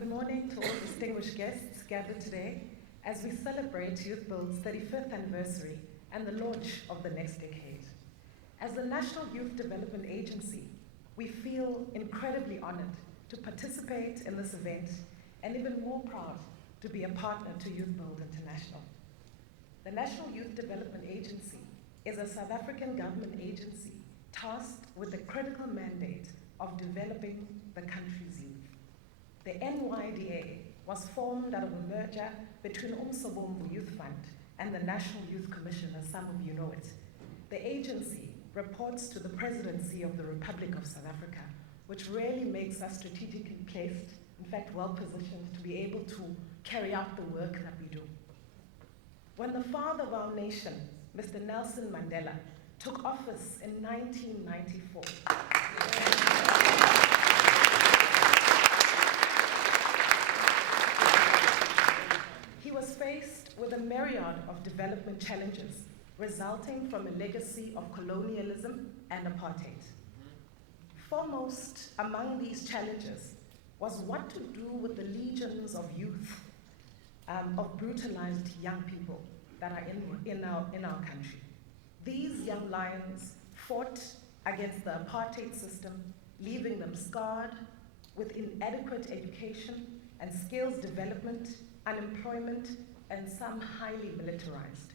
Good morning to all distinguished guests gathered today as we celebrate YouthBuild's 35th anniversary and the launch of the next decade. As the National Youth Development Agency, we feel incredibly honored to participate in this event and even more proud to be a partner to YouthBuild International. The National Youth Development Agency is a South African government agency tasked with the critical mandate of developing the country's youth. The NYDA was formed out of a merger between Umsobomvu Youth Fund and the National Youth Commission, as some of you know it. The agency reports to the Presidency of the Republic of South Africa, which really makes us strategically placed, in fact well positioned, to be able to carry out the work that we do. When the father of our nation, Mr. Nelson Mandela, took office in 1994, he was faced with a myriad of development challenges resulting from a legacy of colonialism and apartheid. Foremost among these challenges was what to do with the legions of youth, of brutalized young people that are in our country. These young lions fought against the apartheid system, leaving them scarred with inadequate education and skills development, unemployment, and some highly militarized.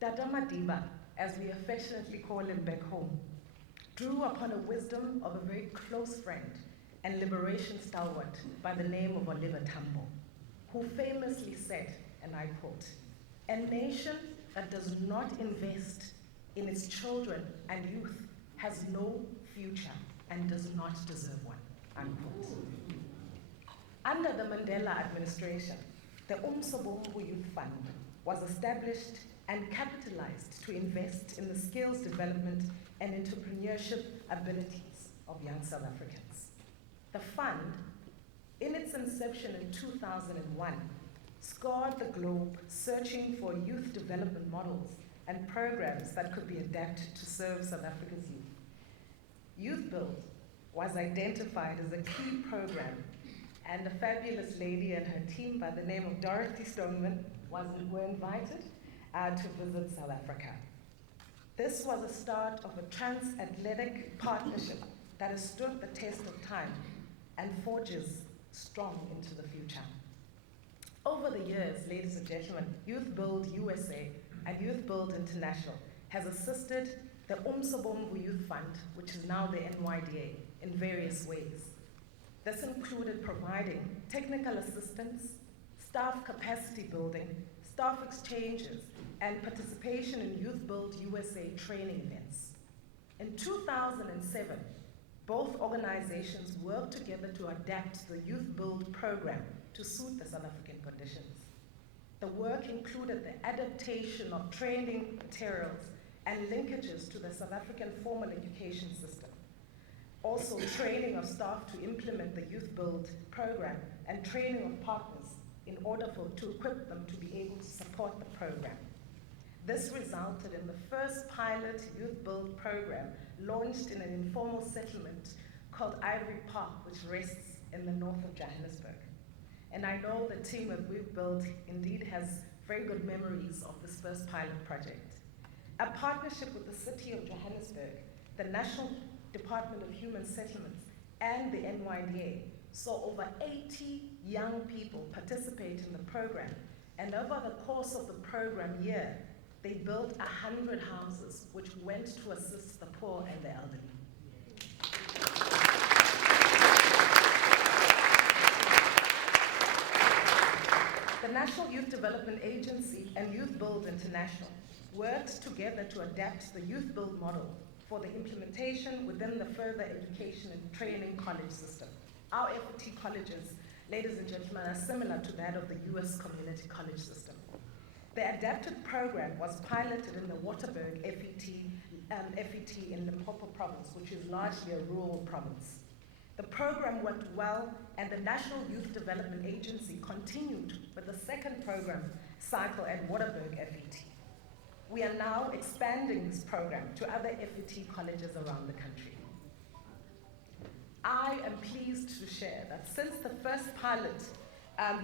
Dada Madiba, as we affectionately call him back home, drew upon a wisdom of a very close friend and liberation stalwart by the name of Oliver Tambo, who famously said, and I quote, "A nation that does not invest in its children and youth has no future and does not deserve one," unquote. Under the Mandela administration, the Umsobomvu Youth Fund was established and capitalized to invest in the skills development and entrepreneurship abilities of young South Africans. The fund, in its inception in 2001, scoured the globe searching for youth development models and programs that could be adapted to serve South Africa's youth. YouthBuild was identified as a key program, and a fabulous lady and her team by the name of Dorothy Stoneman were invited to visit South Africa. This was the start of a transatlantic partnership that has stood the test of time and forges strong into the future. Over the years, ladies and gentlemen, YouthBuild USA and YouthBuild International has assisted the Umsobomvu Youth Fund, which is now the NYDA, in various ways. This included providing technical assistance, staff capacity building, staff exchanges, and participation in YouthBuild USA training events. In 2007, both organizations worked together to adapt the YouthBuild program to suit the South African conditions. The work included the adaptation of training materials and linkages to the South African formal education system. Also, training of staff to implement the YouthBuild program and training of partners in order to equip them to be able to support the program. This resulted in the first pilot YouthBuild program launched in an informal settlement called Ivory Park, which rests in the north of Johannesburg. And I know the team at YouthBuild indeed has very good memories of this first pilot project. A partnership with the city of Johannesburg, the National Department of Human Settlements, and the NYDA saw over 80 young people participate in the program, and over the course of the program year, they built 100 houses which went to assist the poor and the elderly. The National Youth Development Agency and YouthBuild International worked together to adapt the YouthBuild model for the implementation within the further education and training college system. Our FET colleges, ladies and gentlemen, are similar to that of the US community college system. The adapted program was piloted in the Waterberg FET in Limpopo province, which is largely a rural province. The program worked well, and the National Youth Development Agency continued with the second program cycle at Waterberg FET. We are now expanding this program to other FET colleges around the country. I am pleased to share that since the first pilot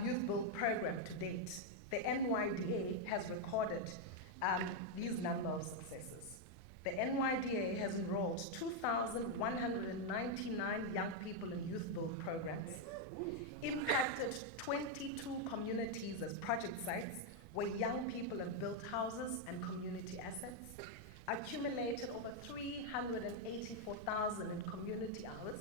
Youth Build program to date, the NYDA has recorded these number of successes. The NYDA has enrolled 2,199 young people in Youth Build programs, impacted 22 communities as project sites where young people have built houses and community assets, accumulated over 384,000 in community hours,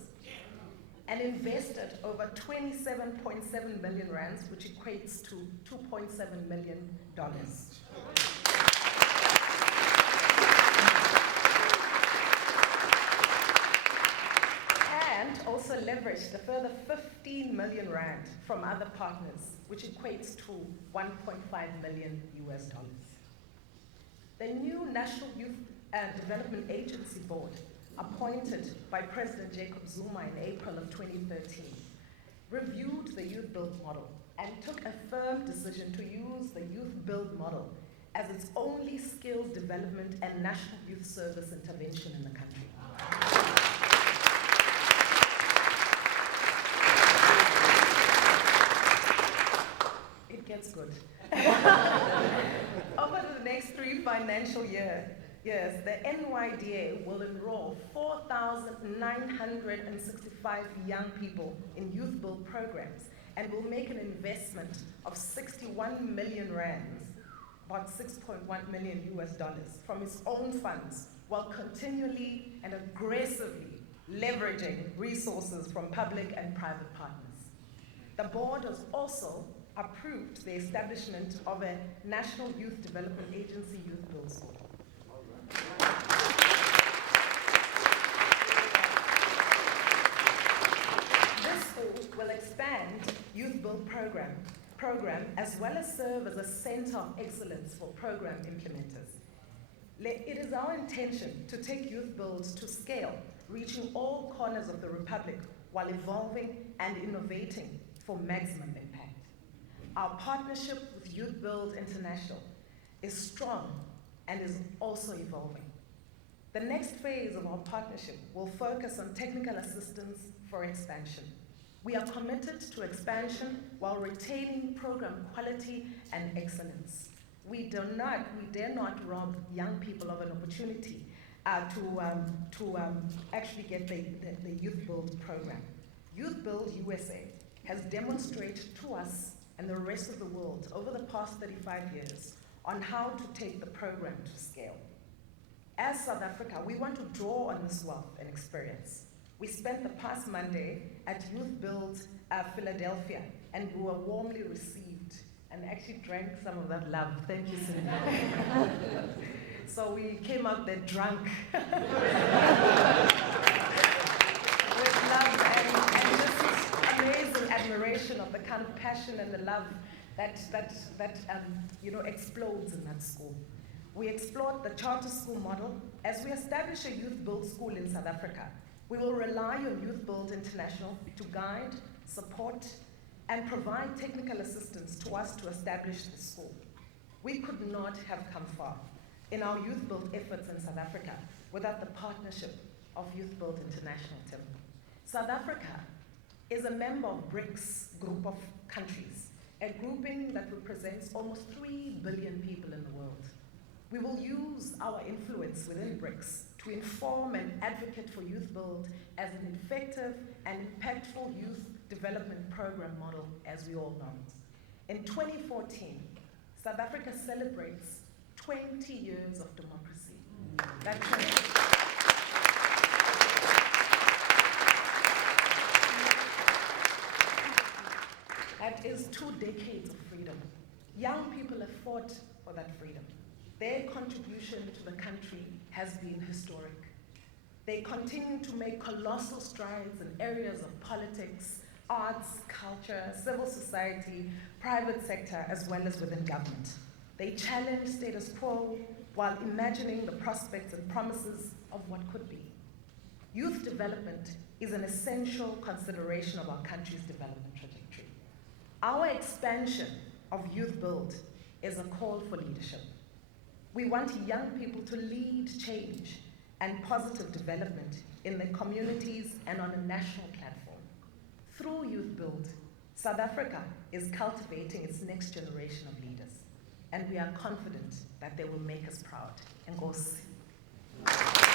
and invested over 27.7 million rands, which equates to $2.7 million. And also leveraged a further 15 million rand from other partners, which equates to $1.5 million. The new National Youth Development Agency Board, appointed by President Jacob Zuma in April of 2013, reviewed the Youth Build model and took a firm decision to use the Youth Build model as its only skills development and national youth service intervention in the country. It gets good. Over the next 3 financial years, the NYDA will enroll 4,965 young people in Youth Build programs and will make an investment of 61 million rands, about $6.1 million from its own funds, while continually and aggressively leveraging resources from public and private partners. The board has also approved the establishment of a National Youth Development Agency Youth Build School. This school will expand Youth Build program as well as serve as a center of excellence for program implementers. It is our intention to take Youth Builds to scale, reaching all corners of the Republic while evolving and innovating for maximum impact. Our partnership with YouthBuild's International is strong and is also evolving. The next phase of our partnership will focus on technical assistance for expansion. We are committed to expansion while retaining program quality and excellence. We dare not rob young people of an opportunity to actually get the Youth Build program. Youth Build USA has demonstrated to us and the rest of the world over the past 35 years on how to take the program to scale. As South Africa, we want to draw on this wealth and experience. We spent the past Monday at YouthBuild's Philadelphia, and we were warmly received and actually drank some of that love. Thank you, Cindy. So we came out there drunk with love and just amazing admiration of the kind of passion and the love that explodes in that school. We explored the charter school model. As we establish a Youth Build school in South Africa, we will rely on Youth Build International to guide, support, and provide technical assistance to us to establish the school. We could not have come far in our Youth Build efforts in South Africa without the partnership of Youth Build International, Tim. South Africa is a member of BRICS group of countries, a grouping that represents almost 3 billion people in the world. We will use our influence within BRICS to inform and advocate for Youth Build as an effective and impactful youth development program model, as we all know. In 2014, South Africa celebrates 20 years of democracy. That is 2 decades of freedom. Young people have fought for that freedom. Their contribution to the country has been historic. They continue to make colossal strides in areas of politics, arts, culture, civil society, private sector, as well as within government. They challenge status quo while imagining the prospects and promises of what could be. Youth development is an essential consideration of our country's development trajectory. Our expansion of Youth Build is a call for leadership. We want young people to lead change and positive development in their communities and on a national platform. Through YouthBuild, South Africa is cultivating its next generation of leaders, and we are confident that they will make us proud. Enkosi.